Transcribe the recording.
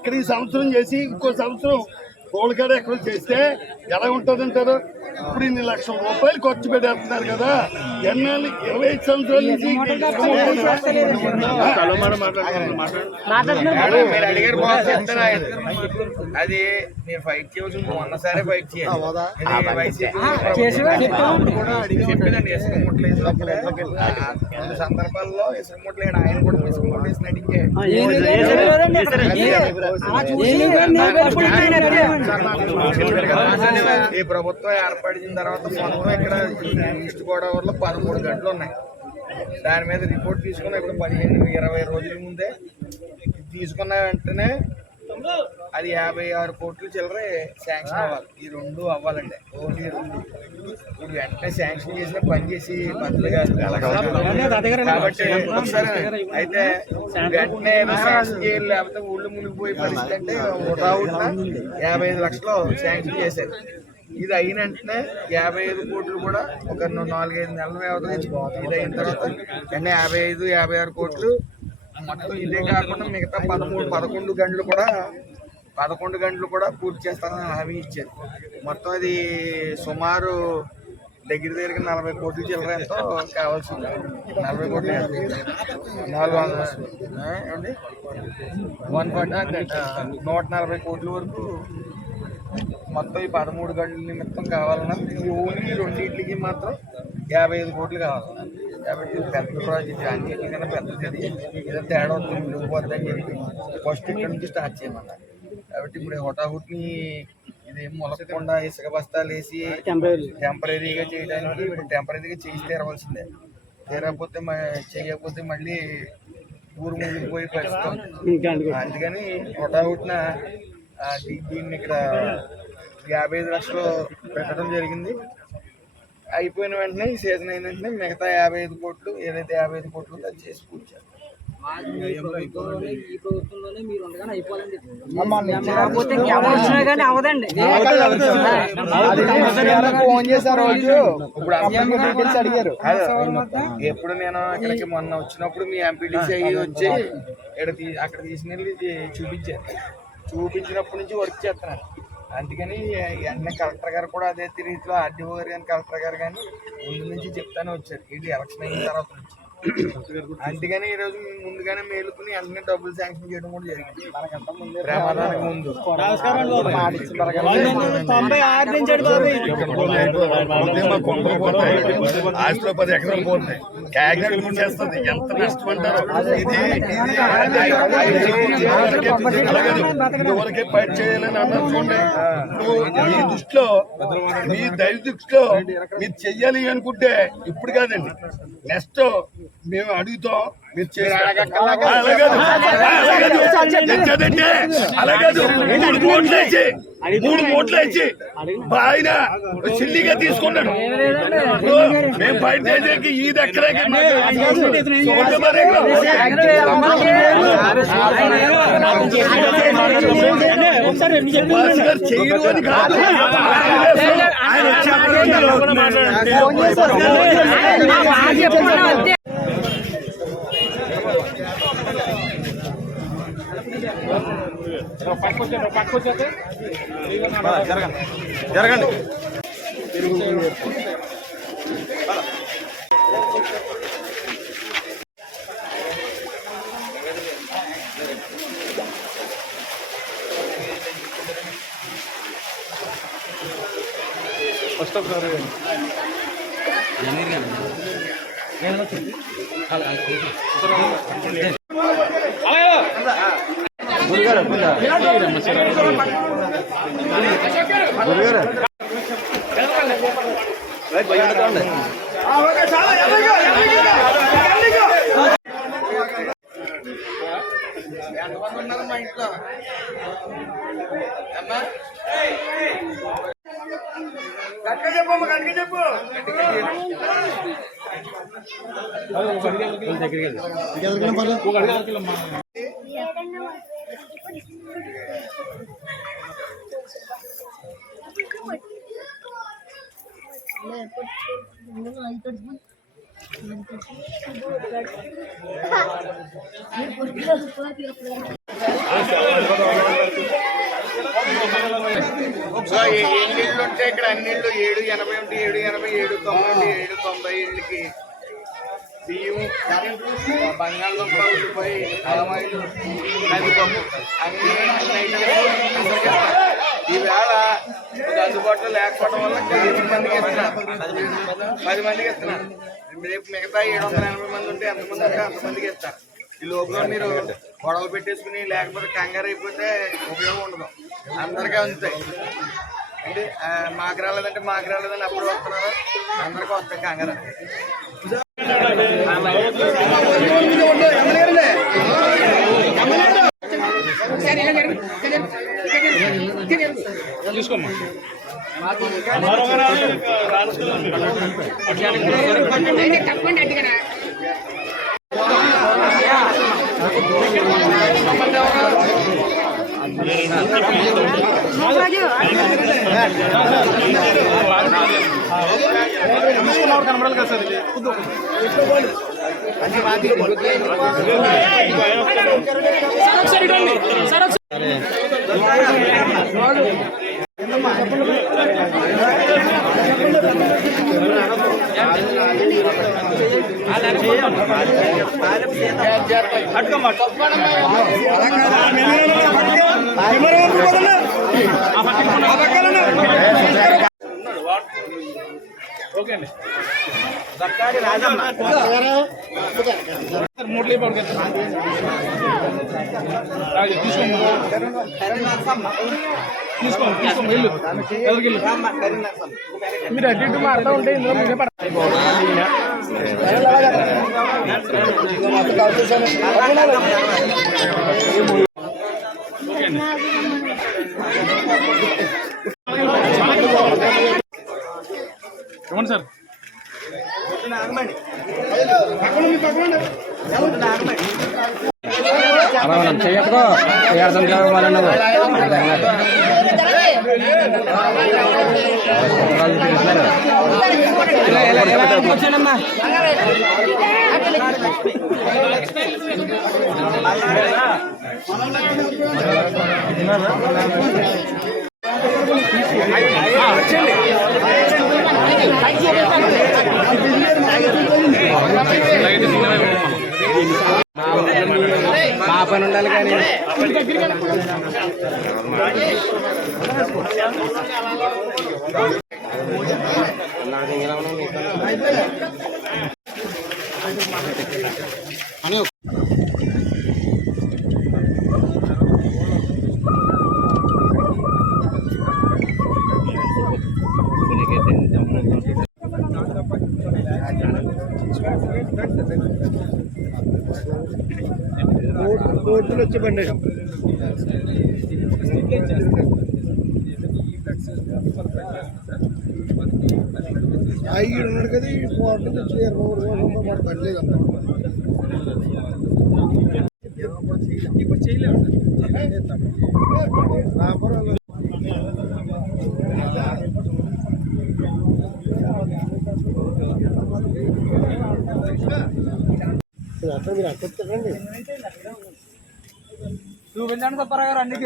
ఇక్కడ ఈ సంవత్సరం చేసి ఇంకో సంవత్సరం కోళ్ళకాడ ఎక్కడ చేస్తే ఎలా ఉంటుంది అంటారు? ఇప్పుడు ఇన్ని లక్షల రూపాయలు ఖర్చు పెట్టేస్తున్నారు కదా, ఎన్నాళ్ళు 25 సంవత్సరాల నుంచి అది మీరు ఫైట్ చేయవలసి మొన్నసారే ఫైట్ చేయాలి. చెప్పిందండి ఇసుక ముట్లు రెండు సందర్భాల్లో ఇసుక ముట్లు ఆయన కూడా ఇసుక ముట్లు వేసి నడికే ఈ ప్రభుత్వం ఏర్పడిన తర్వాత మొత్తం ఇక్కడ ఈస్ట్ గోదావరిలో 13 గంటలు ఉన్నాయి. దాని మీద రిపోర్ట్ తీసుకున్న ఇప్పుడు 15-20 రోజుల ముందే తీసుకున్న వెంటనే అది 56 కోట్లు చిల్లర శాంక్షన్ అవ్వాలి. ఈ రెండు అవ్వాలండి, ఓన్లీ రెండు. ఇప్పుడు వెంటనే శాంక్షన్ చేసిన పని చేసి బదులు కాదు కాబట్టి అయితే వెంటనే శాంక్షన్ చేయాలి, లేకపోతే ఊళ్ళు మునిగిపోయే పరిస్థితి. అంటే ఉదాహరణ 55 లక్షలు శాంక్షన్ చేశారు. ఇది అయిన వెంటనే 55 కోట్లు కూడా ఒక 4-5 నెలల వ్యవధి ఇది అయిన తర్వాత వెంటనే 55-56 కోట్లు మొత్తం. ఇదే కాకుండా మిగతా 11 గంటలు కూడా పూర్తి చేస్తారని హామీ ఇచ్చారు. మొత్తం అది సుమారు దగ్గర 40 కోట్లు చిల్లర ఎంతో కావాల్సింది. 40 కోట్లు 140 కోట్ల వరకు మొత్తం ఈ 13 గంటల నిమిత్తం కావాలన్నా ఓన్లీ రెండింటికి మాత్రం 55 కోట్లు కావాలన్నా. కాబట్టి పెద్ద ప్రాజెక్ట్ అన్నిటికన్నా పెద్దది. ఏదో తేడా ఉండిపోద్దని చెప్పి ఫస్ట్ ఇక్కడ నుంచి స్టార్ట్ చేయమన్నారు. కాబట్టి ఇప్పుడు హుటాహుటిని ఇది మొలకకుండా ఇసుక బస్తాలు వేసి టెంపరీగా చేయడానికి ఇప్పుడు టెంపరీగా చేసి తీరవలసిందే. చేయకపోతే మళ్ళీ ఊరు మునిగిపోయి పరిస్థితి. అందుకని హుటాహుటిన దీన్ని ఇక్కడ 55 లక్షలు పెట్టడం జరిగింది. అయిపోయిన వెంటనే సీజన్ అయిన వెంటనే మిగతా 55 కోట్లు ఏదైతే 55 కోట్లు ఉందో అది చేసి కూర్చారు. ఎప్పుడు నేను ఇక్కడికి మొన్న వచ్చినప్పుడు మీ ఎంపీటీసీ అయ్యి వచ్చి అక్కడ తీసుకెళ్ళి చూపించినప్పటి నుంచి వర్క్ చేస్తున్నాను. అందుకని వెంటనే కలెక్టర్ గారు కూడా అదే రీతిలో ఆర్డీఓ గారు కానీ కలెక్టర్ గారు కానీ ముందు నుంచి చెప్తానే వచ్చారు. ఇది ఎలక్షన్ అయిన తర్వాత నుంచి. అందుకని ఈరోజు ముందుగానే మేలుకుని వెంటనే డబ్బులు శాంక్షన్ చేయడం కూడా జరిగింది. ప్రమాదానికి ముందు ఆస్తిలో 10 ఎకరాలు పోతున్నాయి. క్యాగ్నెట్ చేస్తుంది, ఎంత నష్టం అంటారు. ఇదివరకే ఫైట్ చేయాలని అన్నారు. చూడండి, మీ దృష్టిలో మీ దృష్టిలో మీరు చెయ్యాలి అనుకుంటే ఇప్పుడు కాదండి, నెక్స్ట్ మేము అడుగుతాం. మీరు అలాగదు 3 కోట్లు ఇచ్చి ఆయన చిల్లిగా తీసుకున్నాడు. మేము ఫైట్ చేసేకి ఈ దగ్గరకి చేయరు అని కాదు. జరగండి. ఫస్ట్ ఆఫ్ మా ఇంట్లో గట్టిగా చెప్పు. మీరు ఎన్ని ఇళ్ళు ఉంటే ఇక్కడ అన్ని ఇళ్ళు 780 ఉంటే 780, 790 ఉంటే 790 ఇళ్ళకి బియ్యం, బంగాళదుంప, ఉల్లిపాయ, అలమాయిలు, కందిపప్పు అన్ని ఐటమ్స్ ఈవేళ అందుబాటులో లేకపోవడం వల్ల 10 మందికి ఇస్తున్నాను, 10 మందికి ఇస్తున్నాను. రేపు మిగతా 780 మంది ఉంటే ఎంతమంది ఉంటే అంతమందికి ఇస్తారు. ఈ లోపల మీరు గొడవలు పెట్టేసుకుని లేకపోతే కంగారు అయిపోతే ఉపయోగం ఉండదు. అందరికీ అందుతాయి అంటే మాకు రాలేదని అప్పుడు వస్తున్నారు, అందరికీ వస్తాయి కంగారు. చూసుకోమ్మా కనబడాలి కదా సార్ ఓకే అండి మూడు తీసుకోండి ఇల్లు మీరు అడ్డు ఇటు మారుతూ ఉంటే ఇందులో మీరే ఇవ్వండి సార్. చేయట్టుకో అర్థం కావాలి మా పని ఉండాలి కానీ కోర్టులు వచ్చి బండి ఉన్నాడు కదా ఈ కోర్టు తెచ్చి 23 రోజులు మాట పడలేదమ్మా. ఇప్పుడు చేయలేము మీరు అక్కడ చూపించండి. సూపర్ గారు అన్ని